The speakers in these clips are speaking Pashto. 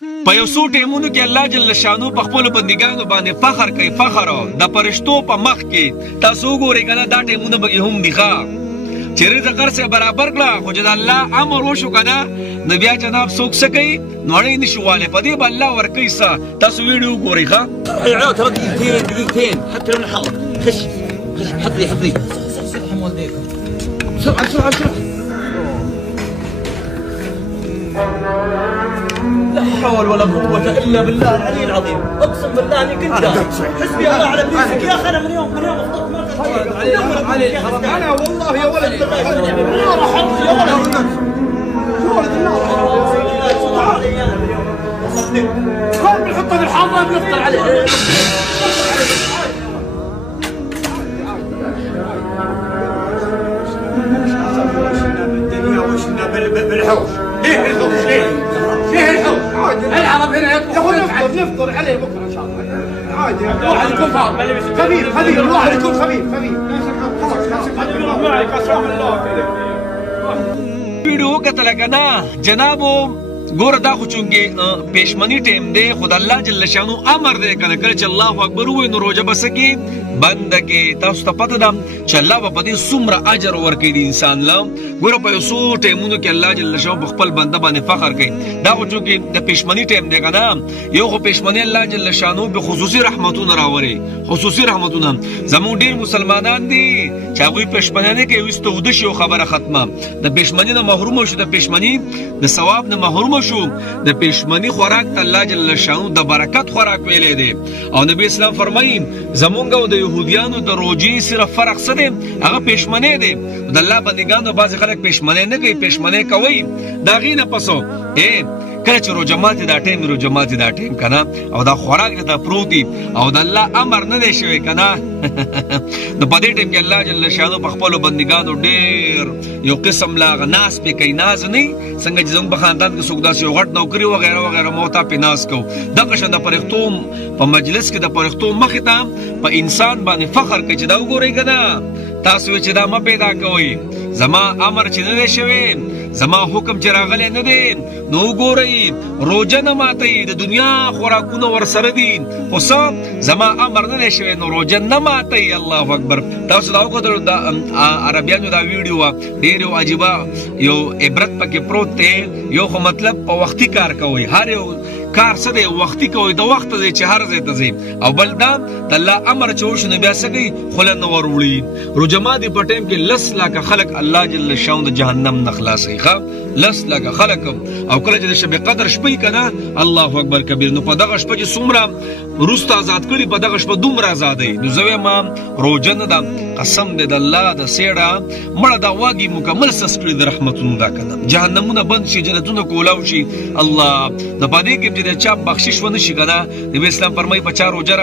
په یو څو ټیمونو کې الله جل شانو په خپل بندګانو باندې فخر کوي، فخر د فرشتو په مخ کې. تاسو وګورئ کنه دا ټیمونه به هم دي چې رزق سره برابر کړه، خو چې الله امر وشو کنه نو بیا جناب څوک څه کوي نوړی نشي والی په دې به الله ورکوي څه. تاسو ویډیو وګورئ ښه. ترى دقيقتين حتى لو نحضر. خش حط لي بسرعة بسرعة بسرعة. لا حول ولا قوة إلا بالله العلي العظيم. أقسم بالله إني كنت حسبي الله على ابليسك يا أخي. أنا من يوم أخطأت ما كنت أنا والله يا ولد النار حظ يا ولد النار. كل بنحطه في الحاضر بنفطر عليه. بالحوش. ليه الحوش؟ ليه الحوش؟ العرب هنا يطبخون نفطر عليه بكره ان شاء الله. عادي الواحد يكون خفيف خفيف الواحد يكون خفيف ویډیو کتل کنه جنابو. ګوره دا خو چونکې پېشمني ټیم دی، خو د الله جل شانو امر دی کنه کله چې الله اکبر ووایي نو روژه به څه کړي بنده کړي. تاسو ته پته ده چې الله به په دې څومره اجر ورکوي د انسان له. ګوره په یو څو ټیمونو کې الله جل شانو په خپل بنده باندې فخر کوي. دا خو چونکې د پېشمني ټیم دی کنه، یو خو پېشمني الله جل شانو به خصوصي رحمتونه راوړي، خصوصي رحمتونه. زموږ ډېر مسلمانان دي چې هغوی پېشمني نه کوي، وروسته اوده شي خبره ختمه. د پېشمني نه محروم شو، د پېشمني د ثواب نه محروم شو. د پېشمني خوراک ته الله جل شانو د برکت خوراک ویلی دی. او نبی اسلام فرمایي زمونږ او د یهودیانو د روژې صرف فرق څه دی؟ هغه پېشمنی دی. د الله بندګانو بعضې خلک پېشمنی نه کوي، پېشمنی کوي. د هغې نه پسو کله چې روژه ماتې دا ټیم روژه ماتې دا ټیم که نه، او دا خوراک درته پروت دي او د الله امر نه دی شوی که نه، نو په دې ټیم کې الله جل شانو په خپلو بندګانو ډېر یو قسم لا هغه ناز پې کوي. ناز نه څنګه چې زموږ په خاندان کې څوک داسې یو غټ نوکري وغیره وغیره ما ورته پې ناز کوو. دغه شان د فرښتو په مجلس کې د فرښتو مخې ته په انسان باندې فخر کوي چې دا وګورئ که نه تاسو چې دا مه پیدا کوئ، زما امر چې نه دی شوی، زما حکم چې راغلی نه دی، نو وګورئ روژه نه ماتوي. د دنیا خوراکونه ورسره دي، خو څه زما امر نه دی شوی نو روژه نه ماتوي. الله اکبر. تاسو دا وکتلو د عربیانو دا ویډیو وه، ډېر یو عجیبه یو عبرت پکې پروت دی. یو خو مطلب په وختي کار کوئ، هر یو کار څه دی وختي کوئ، د وخته دی چې هر ځای ته ځئ. او بل دا د الله امر چې وشو نو بیا څه کوي خوله نه ور وړي. روژه ماتي په ټایم کې 10 لکه خلک الله جل شانو د جهنم نه خلاصوي. 10 لکه خلک. او کله چې د شب قدر شپه که نه الله اکبر کبیر، نو په دغه شپه چې څومره وروسته آزاد کړي په دغه شپه دومره آزادوي. نو زه وایم روژه نه ده، قسم دی د الله د سیړه مړه دا واګي مکمل سس کړي د رحمتونو دا که نه، جهنمونه بند شي، جنتونه کولاو شي. الله د په دې کې چې د چا بخشش ونه شي که نه، نبي اسلام فرمایي په چا روژه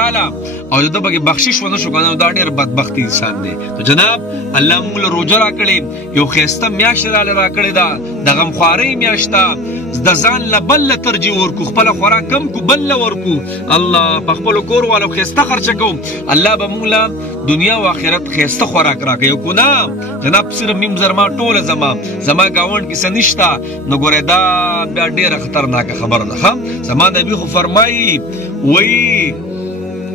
راله او د ده پکې بخشش ونه شو که نه، دا ډېر بدبخت انسان دی. نو جناب الله موږ له روژه راکړې، یو ښایسته میاشت راکړې ده، د غمخوارۍ میاشت ده. د ځان له بل له ترجیح ورکو، خپله خوراک کم کو بل له ورکو. الله په خپلو کور والو ښایسته خرچه کوو، الله به موږ له دنیا و آخرت ښایسته خوراک راکوي. او که نه جناب صرف میم زرما ټوله زما ګاونډ کې څه نشته، نو ګورئ دا بیا ډېره خطرناکه خبره ده. زما نبي خو فرمایي وایي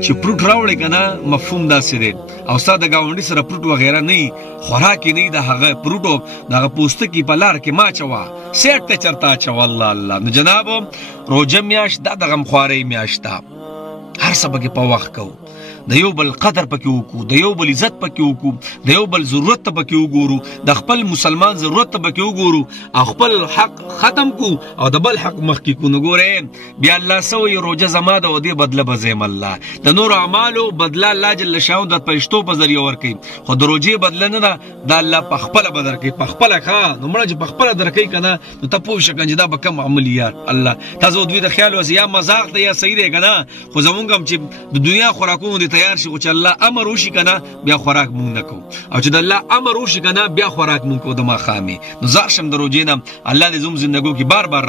چې پروت راوړې که نه مفهوم داسې دی، او ستا د ګاونډي سره پروت وغیره نه وي، خوراک یې نه وي، د هغه پروټو د هغه پوستکي په لار کې مه اچوه، سیټ ته چېرته اچوه. الله الله. نو جناب روژه میاشت دا د غمخوارۍ میاشت ده، هر څه پکې په وخت کوو، د یو بل قدر پکې وکړو، د یو بل عزت پکې وکړو، د یو بل ضرورت ته پکې وګورو، د خپل مسلمان ضرورت ته پکې وګورو، او خپل حق ختم کو او د بل حق مخکې کو. نو ګورئ بیا الله څه وایي روژه زما ده او دې بدله به زیم الله. د نورو اعمالو بدله الله جل شانو د فرښتو په ذریعه ورکوي، خو د روژې بدله نه ده، دا الله په خپله به درکوي، په خپله. ښه نو مړه چې په خپله درکوي که نه، نو ته پوه شه چې دا به کم عملیات. الله تاسو دوی د خیال واسه یا مذاق دی یا صحیح دی که نه، خو زمونږ هم چې د دنیا خوراکونو دې تیار شي، خو چې الله امر وشي که نه بیا خوراک مونږ نه کوو، او چې د الله امر وشي که نه بیا خوراک مونږ کوو د ماښامې. نو زار شم د روژې نه الله دې زموږ زندګو کې بار بار